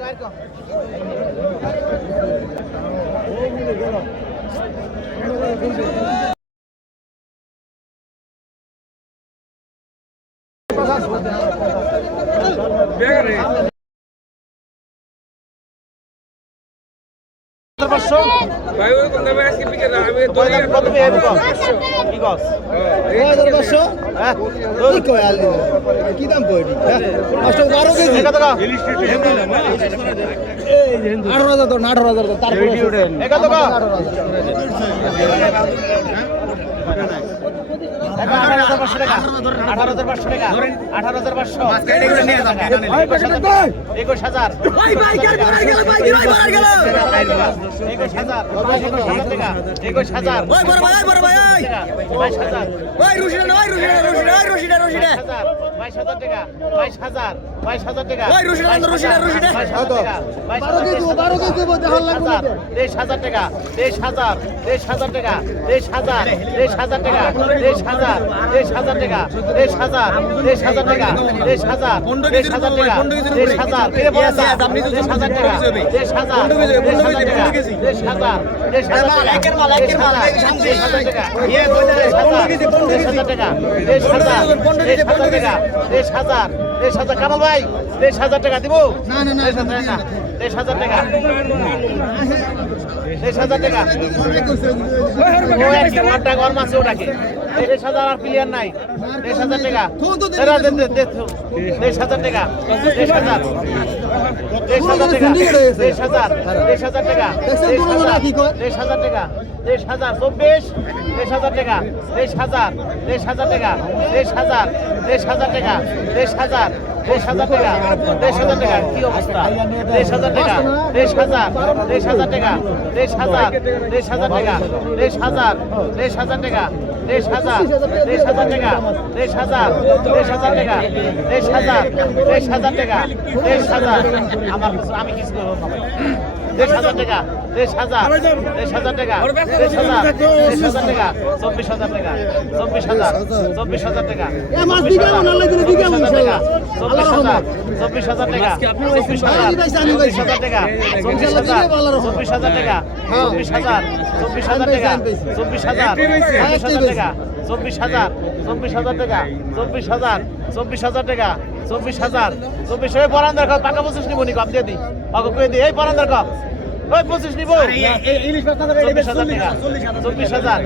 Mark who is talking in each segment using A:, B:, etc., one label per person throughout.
A: arco,
B: arco. পাঁচশো? কি কয় আলি কি দাম কয় বারো কেজি। আঠারো হাজার তো আঠারো হাজার তারপরে আঠারো হাজার।
A: একুশ হাজার একুশ হাজার টাকা একুশ হাজার বাইশ হাজার টাকা বাইশ হাজার বাইশ হাজার টাকা তেইশ হাজার টাকা তেইশ হাজার তেইশ হাজার টাকা তেইশ হাজার তেইশ হাজার টাকা তেইশ হাজার হাজার টাকা তেইশ হাজার টাকা তেইশ হাজার তেইশ হাজার টাকা তেইশ হাজার তেইশ হাজার টাকা তেইশ হাজার তেইশ হাজার টাকা তেইশ হাজার তেইশ হাজার টাকা তেইশ হাজার তেইশ হাজার টাকা তেইশ হাজার টাকা তেইশ হাজার তেইশ হাজার টাকা তেইশ হাজার তেইশ হাজার কামাল ভাই তেইশ হাজার টাকা দিব
B: না, না, না,
A: তেইশ হাজার টাকা তেইশ হাজার টাকা ওটা গরম আছে ওটাকে তেইশ হাজার আর ক্লিয়ার নাই তেইশ হাজার টাকা তেইশ হাজার টাকা তেইশ হাজার তেইশ হাজার টাকা তেইশ হাজার তেইশ হাজার টাকা তেইশ হাজার তেইশ হাজার টাকা তেইশ হাজার চব্বিশ তেইশ হাজার টাকা তেইশ হাজার তেইশ হাজার টাকা তেইশ হাজার তেইশ হাজার টাকা তেইশ হাজার টাকা তেইশ হাজার টাকা কি অবস্থা তেইশ হাজার টাকা তেইশ হাজার তেইশ হাজার টাকা তেইশ হাজার তেইশ হাজার টাকা তেইশ হাজার তেইশ হাজার টাকা তেইশ হাজার তেইশ হাজার টাকা তেইশ হাজার তেইশ হাজার টাকা তেইশ হাজার তেইশ হাজার টাকা আমার আমি কিছু করব হাজার টাকা তেইশ হাজার তেইশ হাজার টাকা তেইশ হাজার তেইশ হাজার টাকা চব্বিশ হাজার টাকা চব্বিশ হাজার চব্বিশ হাজার টাকা চব্বিশ হাজার টাকা চব্বিশ হাজার চব্বিশ হাজার টাকা চব্বিশ হাজার চব্বিশ হাজার টাকা চব্বিশ হাজার চব্বিশ হাজার টাকা চব্বিশ হাজার চব্বিশ হাজার টাকা চব্বিশ হাজার চব্বিশ হাজার টাকা চব্বিশ হাজার চব্বিশ হাজার টাকা চব্বিশ হাজার চব্বিশ হাজার টাকা চব্বিশ হাজার চব্বিশ পরান্দার কাপ পাকা পঁচিশ নিবো নি কাপ দিয়ে দিই পাকা করে দিই এই পরান্দার কাপ ওই পঁচিশ নিবো চব্বিশ হাজার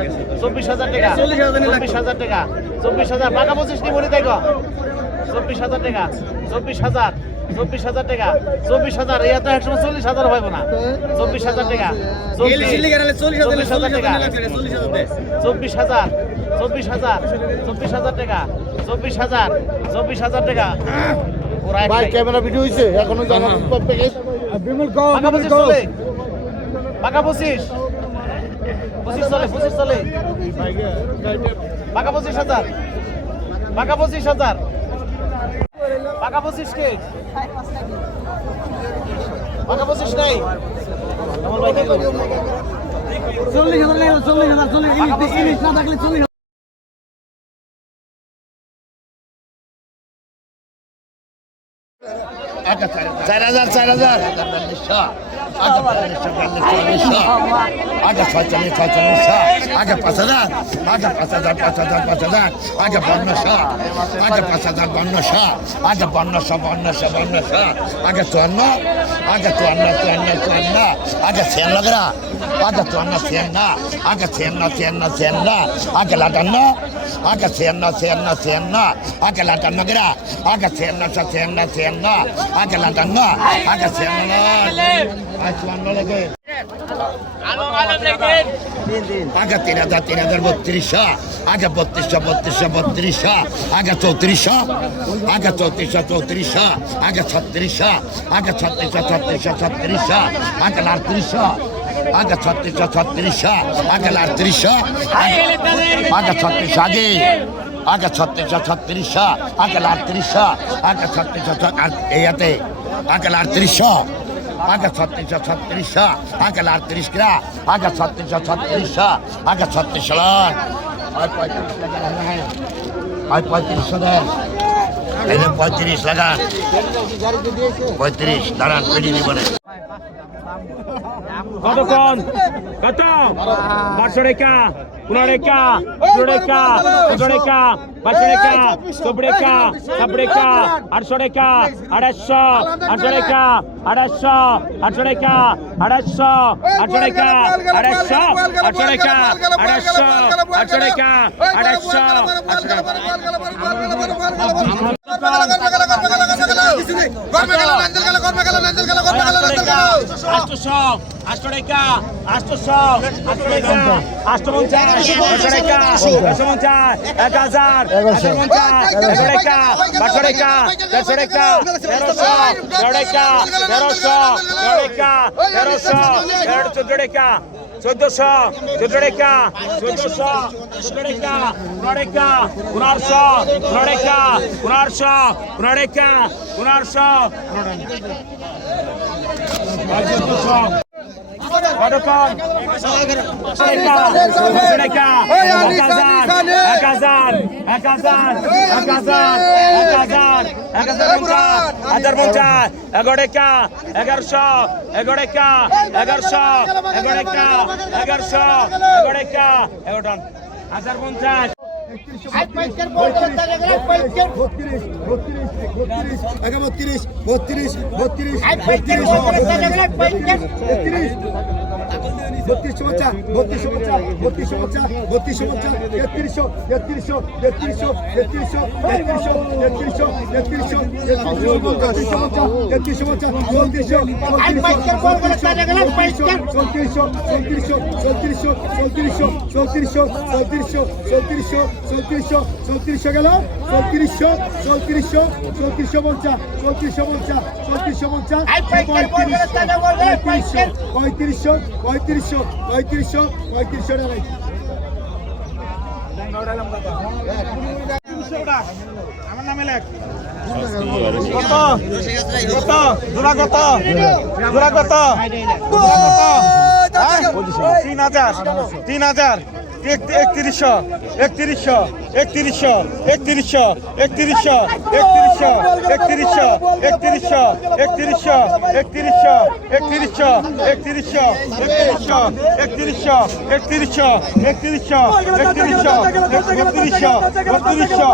A: চব্বিশ হাজার টাকা চব্বিশ হাজার টাকা চব্বিশ হাজার পাকা পঁচিশ নিবো নি তাই গো চব্বিশ হাজার টাকা চব্বিশ হাজার চব্বিশ হাজার টাকা চব্বিশ হাজার এই তো একসময় চল্লিশ হাজার হইব না চব্বিশ হাজার টাকা চব্বিশ হাজার টাকা চব্বিশ হাজার চব্বিশ হাজার চব্বিশ হাজার টাকা চব্বিশ হাজার চব্বিশ হাজার টাকা ওরা
B: ভাই ক্যামেরা ভিডিও হইছে এখনও জানা বিমল
A: পাকা পঁচিশ পঁচিশ চলে পঁচিশ চলে পাকা পঁচিশ হাজার পাকা পঁচিশ হাজার পাকা পঁচিশ কে পাকা পঁচিশ নাই?
B: চল্লিশ হাজার চল্লিশ হাজার চল্লিশ চল্লিশ
C: চার হাজার চার হাজার আগে পঁয়তাল্লিশশো চল্লিশশো আগে ছয়চল্লিশ ছয়চল্লিশশো আগে পাঁচ হাজার আগে পাঁচ হাজার পাঁচ হাজার পাঁচ হাজার আগে বন্নশো আগে পাঁচ হাজার বন্নশো আগে বন্নশো বন্নশো বন্নশো আগে চুয়ান্ন aga tu anna tu anna tu anna aga sen lagra aga tu anna sen na aga sen na sen na sen na aga la danna aga sen na sen na sen na la danna gra aga sen na sen la আগে তিন হাজার তিন হাজার বত্রিশশো, আগে বত্রিশশো বত্রিশশো বত্রিশশো, আগে চৌত্রিশশো আগে চৌত্রিশশো চৌত্রিশশো, আগে ছত্রিশশো আগে ছত্রিশশো ছত্রিশশো ছত্রিশশো, আগে আটত্রিশশো আগে ছত্রিশশো ছত্রিশশো, আগে আটত্রিশশো আগে ছত্রিশশো, আগে আগে ছত্রিশশো ছত্রিশশো, আগে আটত্রিশশো আগে ছত্রিশশো এইয়াতে আগে আটত্রিশশো আগে ছত্রিশশো ছত্রিশশো আগে আটত্রিশ গ্রা আগে ছত্রিশশো ছত্রিশশো আগে ছত্রিশশো পঁয়ত্রিশশো দেন যে পঁয়ত্রিশ লাগান পঁয়ত্রিশ দাঁড়ান পেটি দিব না
D: কতক্ষণ কত পাঁচশো টাকা ಕುನಡೆಕಾ ಕುಡಡೆಕಾ ಕುಡಡೆಕಾ ಬಸಡೆಕಾ ಸುಬ್ಡೆಕಾ ಸಬ್ಡೆಕಾ ಅರ್ಸಡೆಕಾ ಅಡಸ್ಸ ಅರ್ಸಡೆಕಾ ಅಡಸ್ಸ ಅರ್ಸಡೆಕಾ ಅಡಸ್ಸ ಅರ್ಸಡೆಕಾ ಅಡಸ್ಸ ಅರ್ಸಡೆಕಾ ಅಡಸ್ಸ ಅರ್ಸಡೆಕಾ ಅಡಸ್ಸ ಅರ್ಸಡೆಕಾ আটশো আটশো টাকা আটশো আটশো টাকা আটশো আটশো আটশো আটশো আটশো পঞ্চাশ আটশো টাকা একশো পঞ্চাশ এক হাজার একশো পঞ্চাশ একশো টাকা পাঁচশো টাকা দেড়শো টাকা তেরোশো তেরো টাকা তেরোশো তেরো টাকা তেরোশো তেরো চোদ্দ এগারোশো এগারোটা এগারোশো এগারোটা এগারোশো এগারোটা এগারোটা হাজার পঞ্চাশ।
B: বত্রিশ বত্রিশ বত্রিশ বত্রিশ বাচ্চা বত্রিশ বাচ্চা বত্রিশ বাচ্চা বত্রিশ বাচ্চা তেত্রিশশো তেত্রিশশো তেত্রিশশো তেত্রিশশো তেত্রিশশো তেত্রিশশো তেত্রিশশো তেত্রিশশো বাচ্চা তেত্রিশশো বাচ্চা চৌত্রিশশো চৌত্রিশশো চৌত্রিশশো চৌত্রিশশো চৌত্রিশশো চৌত্রিশশো চৌত্রিশশো চৌত্রিশশো চৌত্রিশশো চৌত্রিশশো গেল। চৌত্রিশশো চৌত্রিশশো চৌত্রিশশো পঞ্চা চৌত্রিশশো পঞ্চা চৌত্রিশশো পঞ্চা পঁয়ত্রিশশো পঁয়ত্রিশশো পঁয়ত্রিশশো পঁয়ত্রিশশো টাকা কত? কত? জোড়া কত? জোড়া কত? তিন হাজার তিন হাজার একত্রিশশো একত্রিশশো একত্রিশশো একত্রিশশো একত্রিশশো একত্রিশশো একত্রিশশো একত্রিশশো একত্রিশশো একত্রিশশো একত্রিশশো একত্রিশশো একত্রিশশো একত্রিশশো একত্রিশশো একত্রিশশো একত্রিশশো বত্রিশশো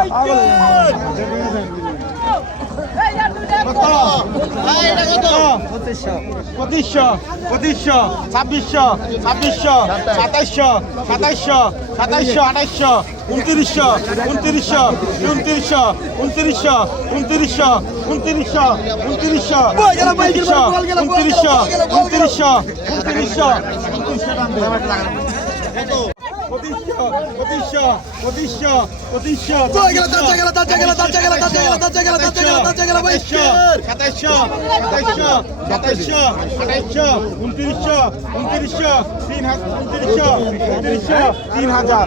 B: পঁচিশশো পঁচিশশো ছাব্বিশশো ছাব্বিশশো সাতাইশশো সাতাইশশো সাতাইশশো আঠাইশশো উনত্রিশশো উনত্রিশশো উনত্রিশশো উনত্রিশশো উনত্রিশশো উনত্রিশশো উনত্রিশশো উনত্রিশশো উনত্রিশশো উনত্রিশশো উনত্রিশশো উনত্রিশশো তিন হাজার তিন হাজার।